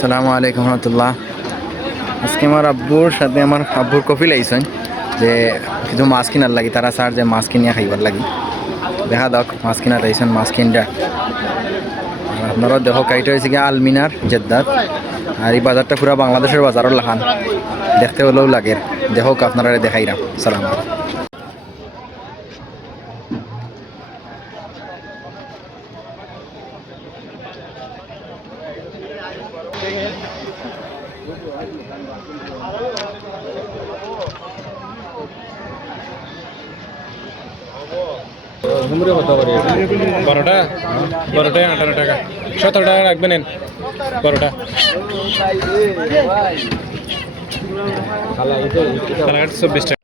সালামু আলাইকুম রহমতুল্লাহ। আজকে আমার আব্বুর সাথে আমার আব্বুর কফিল আইসন যে কিছু মাছ কিনার লাগি, তারা স্যার যে মাছ কিনিয়া খাইবার লাগি। দেখা দক মাছ কিনার আইসন মাছ কিনটা আপনারা দেখো কাইটা হয়েছে কি আলমিনার জেদ্দার আর এই বাজারটা পুরো বাংলাদেশের বাজারও লাখান। দেখতে হলেও লাগে। দেখো আপনারা দেখাইরাম। সালাম আলাইকুম। বারোটা বারোটায় আঠারো টাকা। সতেরো টাকা রাখবেন নেন বারোটা চব্বিশ টাকা।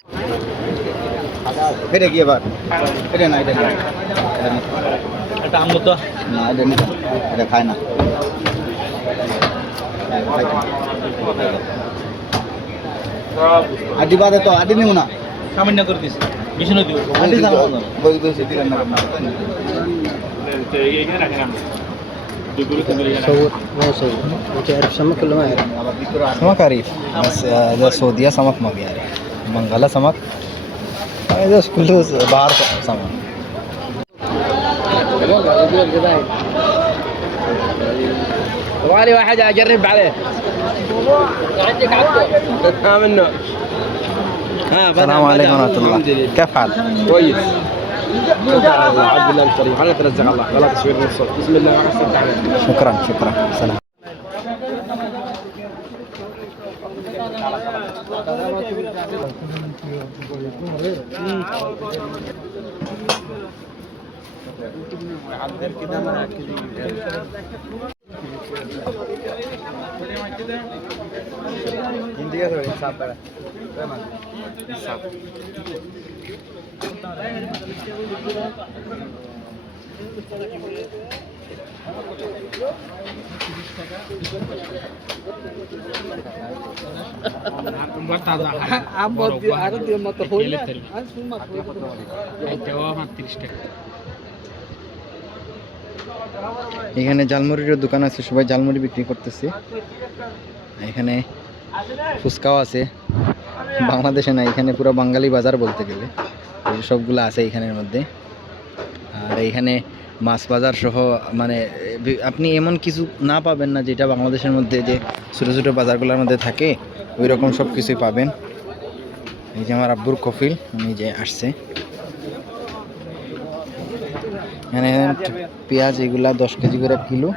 এটা কি এবার এটা না এটা না এটা আমলো তো না এটা নিতে এটা খায় না আডি বাদে তো আডি নিও না সামান্য করে দিস বেশি নদী আডি জানো বই বই সেটি রান্না করনা আবার ভিতরে আর سمك عريف بس آه، ده سعودية سمك ما بيعرف بنغالا سمك آه، ده كله بحر سمك والي واحد اجرب عليه عندك عبده منه ها السلام عليكم ورحمة الله كيف حال؟ كويس عبد بالله الكريم خلينا نترزق الله ولا بسم الله شكرا شكرا سلام ఇంటిగా చూడండి సాప్ సాప్ Thank you. এখানে জালমুড়ির দোকান আছে, সবাই জালমুড়ি বিক্রি করতেছে। এখানে ফুচকাও আছে। বাংলাদেশে না, এখানে পুরো বাঙালি বাজার বলতে গেলে। সবগুলো আছে এখানের মধ্যে। আর এইখানে মাছ বাজার সহ মানে আপনি এমন কিছু না পাবেন না যেটা বাংলাদেশের মধ্যে যে ছোটো ছোটো বাজারগুলোর মধ্যে থাকে ওই রকম সব কিছুই পাবেন। এই যে আমার আব্বুর কফিল, উনি যে আসছে। এখানে পেঁয়াজ এগুলা দশ কেজি করে কিলো।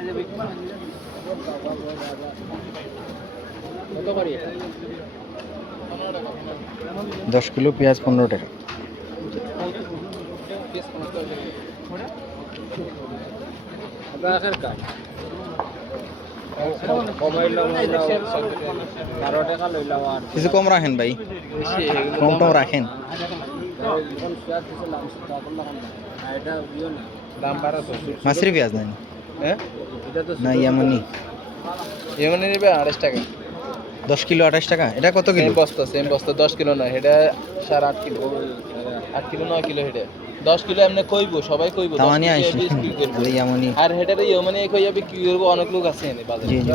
দশ কিলো পেঁয়াজ পনেরো টাকা। কাজ। কিছু। কম রাখেন ভাই। কম রাখেন। নাই? আড়াইশ টাকা। দশ কিলো আঠাশ টাকা? এটা কত কিলো? বস্তা সেম বস্তা। দশ কিলো নয় এটা সাড়ে আট কিলো। আট কিলো নয় কিলো হেঁটে 10 কিলো এমনি কইবো সবাই কইবো তামানি আইছি ইয়ামানি আর হেটারে ইয়ামানি কইয়া কি করব অনেক লোক আছে এনে বাজারে। জি জি।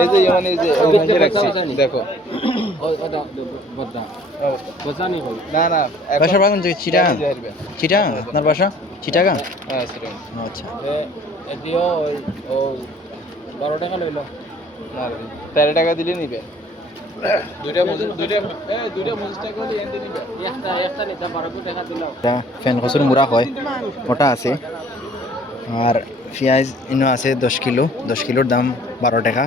এই যে ইয়ামানি যে ওখানে রাখছি দেখো। না না বাসা বাগান যে চিটা? চিটা? আপনার বাসা? চিটাগা? হ্যাঁ আচ্ছা। এটিও ও বারো টাকা লইল। তেরো টাকা দিলে নিবে। ফ্যান খসুর মুড়া হয় ওটা আছে। আর পেঁয়াজ ইনো আছে দশ কিলো, দশ কিলোর দাম বারো টাকা।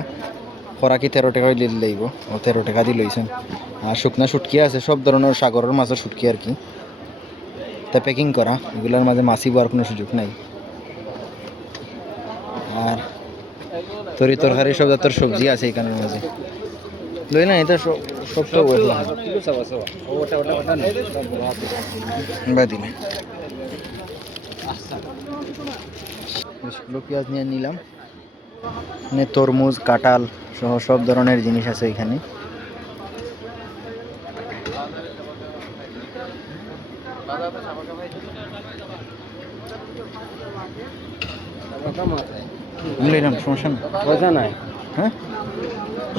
খরাকি তেরো টাকা হইলে লাগব, ও তেরো টাকা দিয়ে লইছেন। আর শুকনা শুটকি আছে, সব ধরনের সাগরের মাছের শুটকি আর কি। তা প্যাকিং করা, এগুলোর মাঝে মাছি বার কোনো সুযোগ নাই। আর তরি তরকারি সব জাতের সবজি আছে এখানের মাঝে। লই না এটা সব তো বাদি না পেঁয়াজ নিয়ে নিলাম। মানে তরমুজ কাঁঠাল সহ সব ধরনের জিনিস আছে এখানে। সমস্যা না নাই। হ্যাঁ?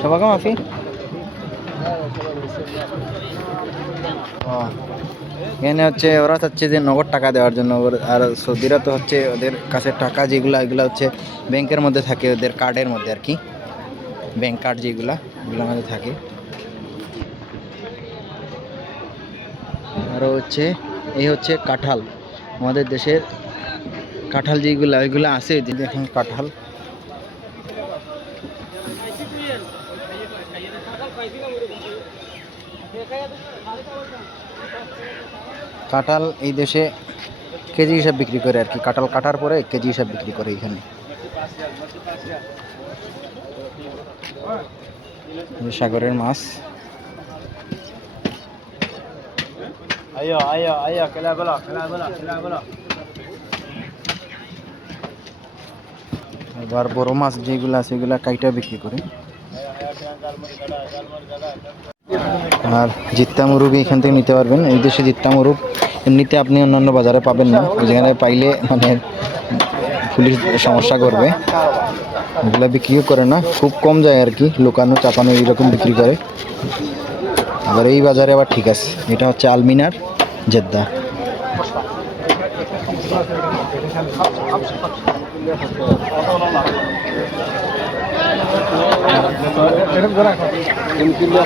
সবাকা মাফি? এখানে হচ্ছে ওরা চাচ্ছে যে নগদ টাকা দেওয়ার জন্য। আর সৌদিরা তো হচ্ছে ওদের কাছে টাকা যেগুলো, এগুলো হচ্ছে ব্যাংকের মধ্যে থাকে, ওদের কার্ডের মধ্যে আর কি। ব্যাংক কার্ড যেগুলো, এগুলোর মধ্যে থাকে। আরও হচ্ছে, এই হচ্ছে কাঁঠাল। আমাদের দেশের কাঁঠাল যেগুলো, ওইগুলো আছে। দেখুন কাঁঠাল। কাঁঠাল এই দেশে কেজি হিসাব বিক্রি করে আর কি। কাঁঠাল কাটার পরে কেজি হিসাব বিক্রি করে এখানে। সাগরের মাছ। আইও আইও আইও খেলা বলো খেলা বলো খেলা বলো। এবার বড় মাছ যেগুলো আছে সেগুলো কাইটা বিক্রি করে। আর জিত্তা মুরগ এখান থেকে নিতে পারবেন। এই দেশে জিত্তা মুরগ এমনিতে আপনি অন্যান্য বাজারে পাবেন না। যেখানে পাইলে মানে পুলিশ সমস্যা করবে। ওগুলো বিক্রিও করে না, খুব কম যায় আর কি। লোকানো, চাপানো এইরকম বিক্রি করে। আবার এই বাজারে আবার ঠিক আছে। এটা হচ্ছে আলমিনার, জেদ্দা। কিলো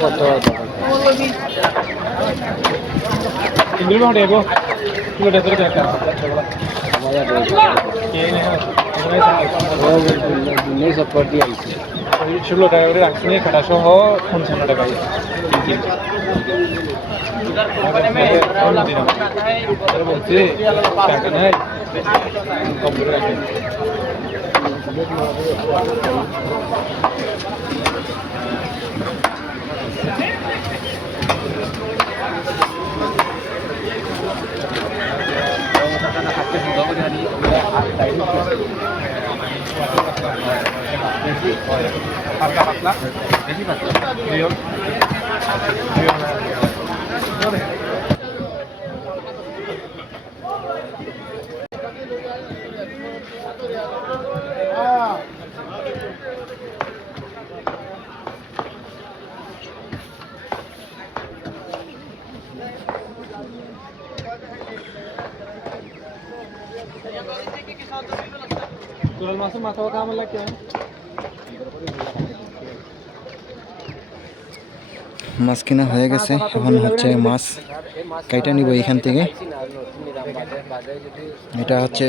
ಇನ್ನೂರು ನೋಡಿ ಹೇಗೋ ಇನ್ನೂರು ಎದುರು ಬೇಕಾಗ್ತದೆ ಸಪೋರ್ಟಿ ಆಯ್ತು ষোলো টাকা করে রাখছি কাটা সহ পঞ্চান্ন টাকা বলছি টাকা নাই কম করে রাখেন পাতলা পাতলা বেশি পাতলা মাথা কাম লাগে। মাছ কিনা হয়ে গেছে। এখন হচ্ছে মাছ কাইটা নিব এখান থেকে। এটা হচ্ছে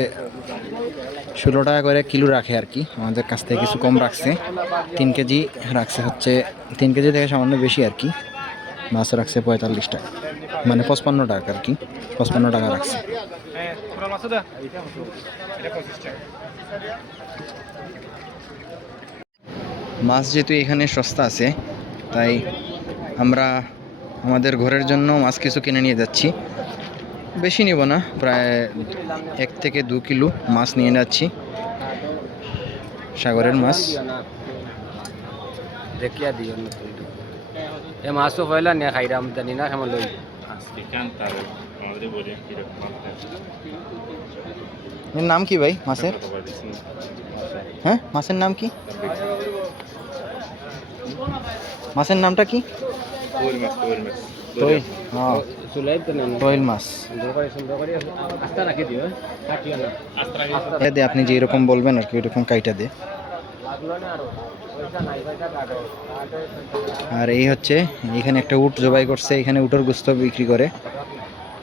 ষোলো টাকা করে কিলো রাখে আর কি। আমাদের কাছ থেকে কিছু কম রাখছে। তিন কেজি রাখছে হচ্ছে তিন কেজি থেকে সামান্য বেশি আর কি। মাছ রাখছে পঁয়তাল্লিশ টাকা। মানে পঁচপান্ন টাকা আর কি। পঁচপান্ন টাকা রাখছে। মাছ দা এটা পঁচিশ টাকা মাছ যেহেতু এখানে সস্তা আছে তাই আমরা আমাদের ঘরের জন্য মাছ কিছু কিনে নিয়ে যাচ্ছি। বেশি নিব না প্রায় এক থেকে দু কিলো মাছ নিয়ে যাচ্ছি। সাগরের মাছ। দেখিয়া দিও না মাছও পয়লা নিয়ে খাইরাম জানি না কেমন লই। এর নাম কি ভাই মাছের হ্যাঁ মাছের নাম কি? মাছের নামটা কি? আপনি যে এরকম বলবেন আর কি ওইরকম কাইটা দে। লাগল না আরও পয়সা নাই পয়সা কাটো আর এই হচ্ছে এখানে একটা উট জবাই করছে এখানে উটের গুস্ত বিক্রি করে।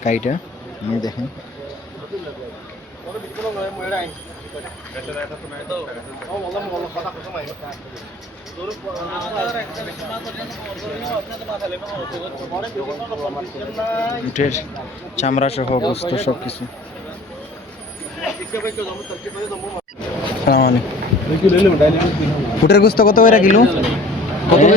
কাইটা আপনি দেখেন। উটের চামড়া সহ গোস্ত সব কিছু উটের গোস্ত কত করে কিলো? কত করে?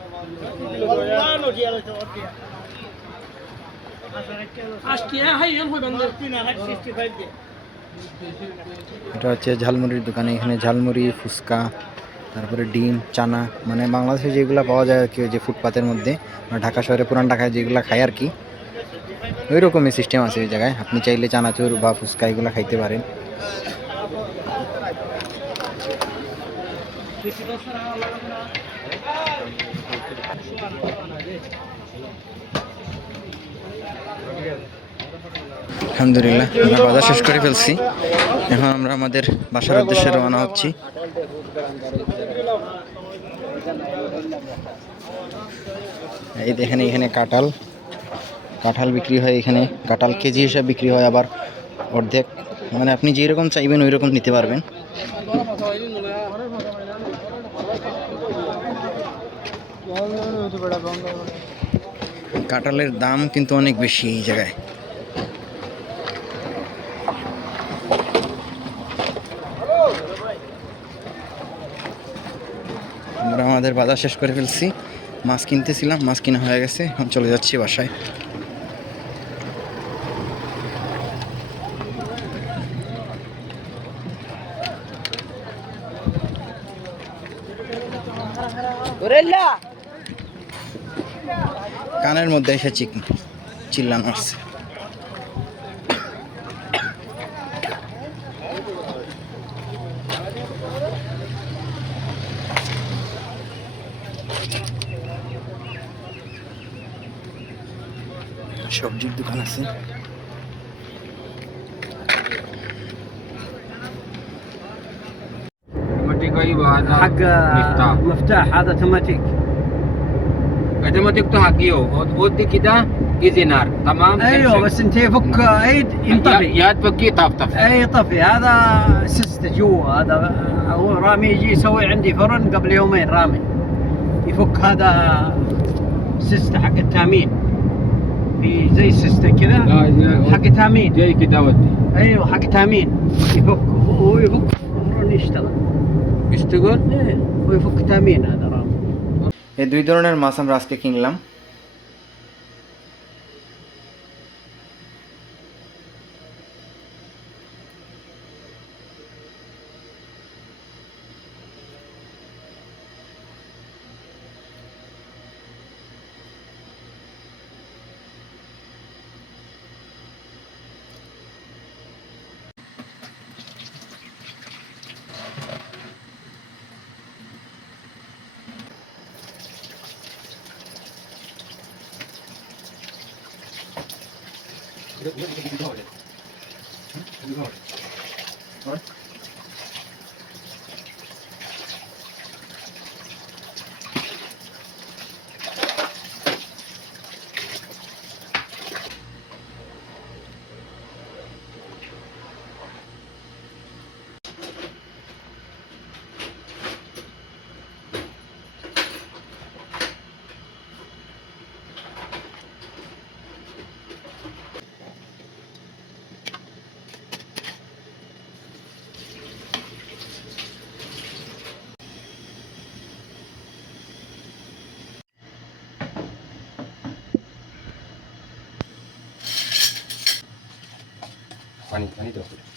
এটা হচ্ছে ঝালমুড়ির দোকানে, এখানে ঝালমুড়ি, ফুচকা, তারপরে ডিম, চানা মানে বাংলাদেশে যেগুলো পাওয়া যায় আর কি যে ফুটপাতের মধ্যে মানে ঢাকা শহরে পুরান ঢাকায় যেগুলো খায় আর কি ওই রকমই সিস্টেম আছে ওই জায়গায়। আপনি চাইলে চানাচুর বা ফুচকা এগুলো খাইতে পারেন। আলহামদুলিল্লাহ, আমরা বাজার শেষ করে ফেলছি। এখন আমরা আমাদের বাসার উদ্দেশ্যে রওনা হচ্ছি। এই দেখেন এখানে কাঁঠাল। কাঁঠাল বিক্রি হয় এখানে। কাঁঠাল কেজি হিসাবে বিক্রি হয় আবার অর্ধেক। মানে আপনি যেরকম চাইবেন ওই রকম নিতে পারবেন। কাঁঠালের দাম কিন্তু অনেক বেশি এই জায়গায়। আমরা আমাদের বাজার শেষ করে ফেলছি। মাছ কিনতেছিলাম মাছ কিনা হয়ে গেছে এখন চলে যাচ্ছি বাসায়। কানের মধ্যে এসে চিক চিল্লানো আসছে সবজির দোকান আছে اوتوماتيك أيوه هذا حق مفتاح. مفتاح هذا اوتوماتيك اوتوماتيك تحقيه ودي كده ايزي نار تمام؟ أيوه بس أنت يفك نعم. ايد ينطفي. يا تفكي طف طف اي طفي هذا سست جوا. هذا هو رامي يجي يسوي عندي فرن قبل يومين رامي. يفك هذا سيستة حق التامين. في زي سيستة كذا حق تامين جاي كده ودي ايوه حق تامين يفك هو يفك الفرن يشتغل يشتغل ايه هو يفك تامين هذا رامي এই দুই ধরনের মাছ আমরা আজকে কিনলাম 你看你看你看我这你看我这哎パニッてる。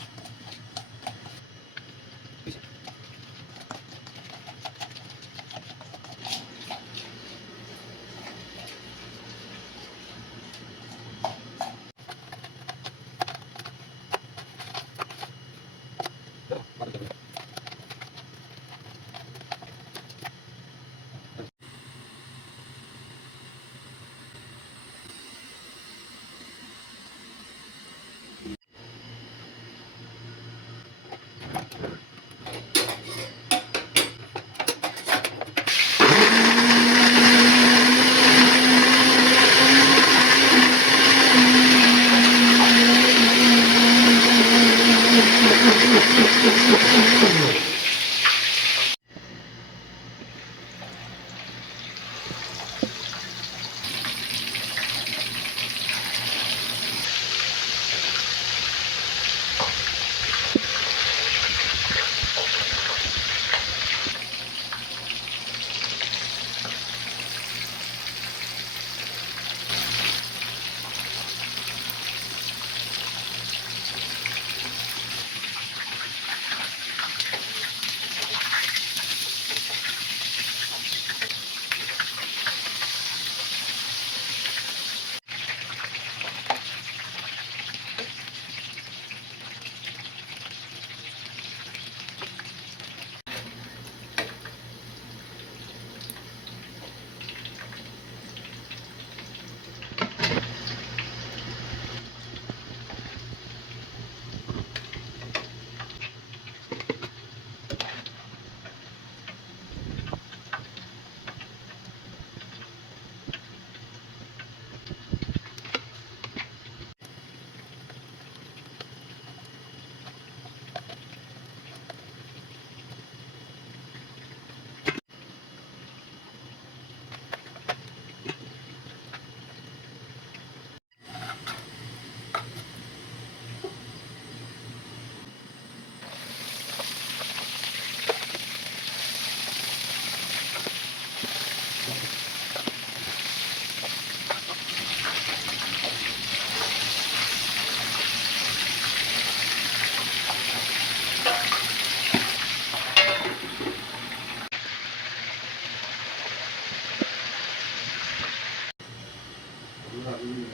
Hallelujah.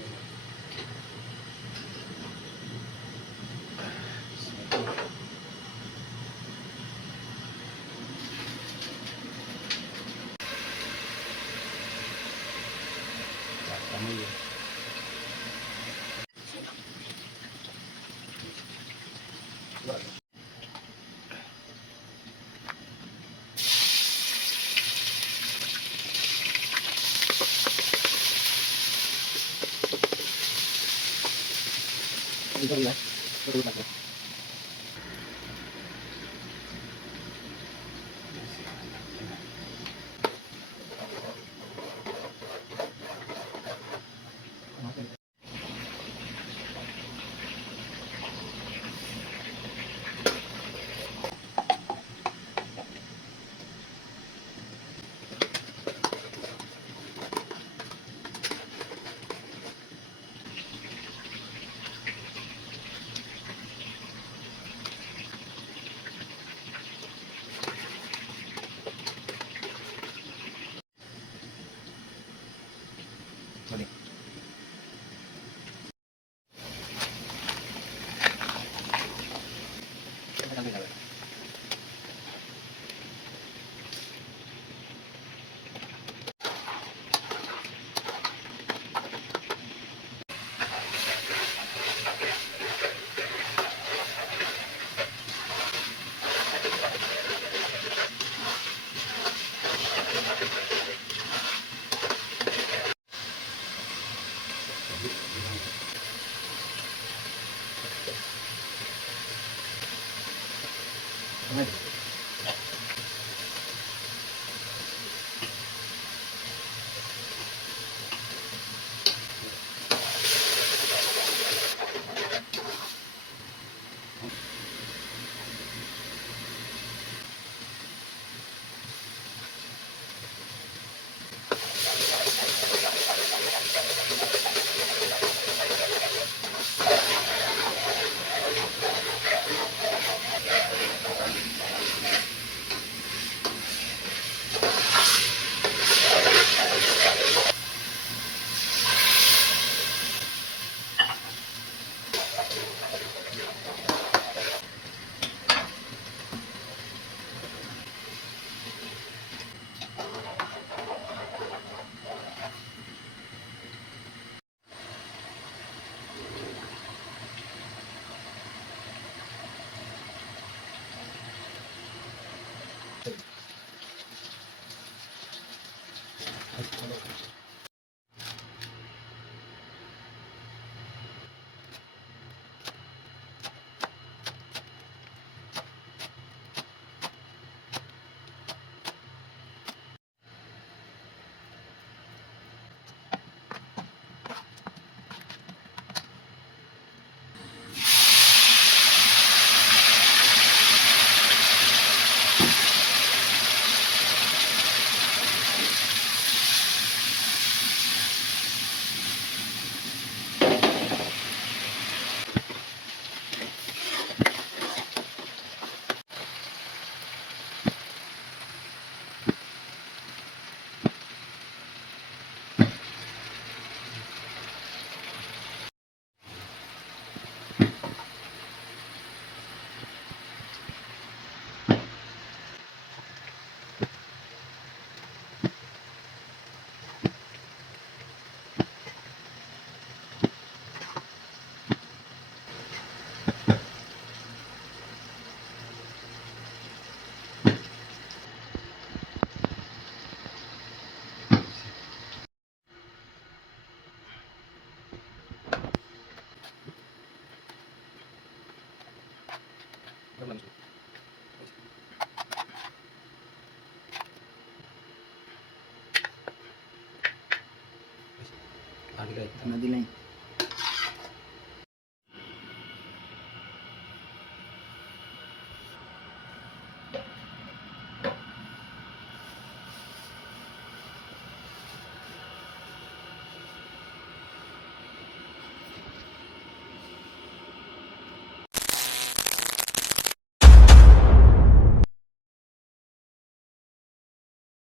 Rumah.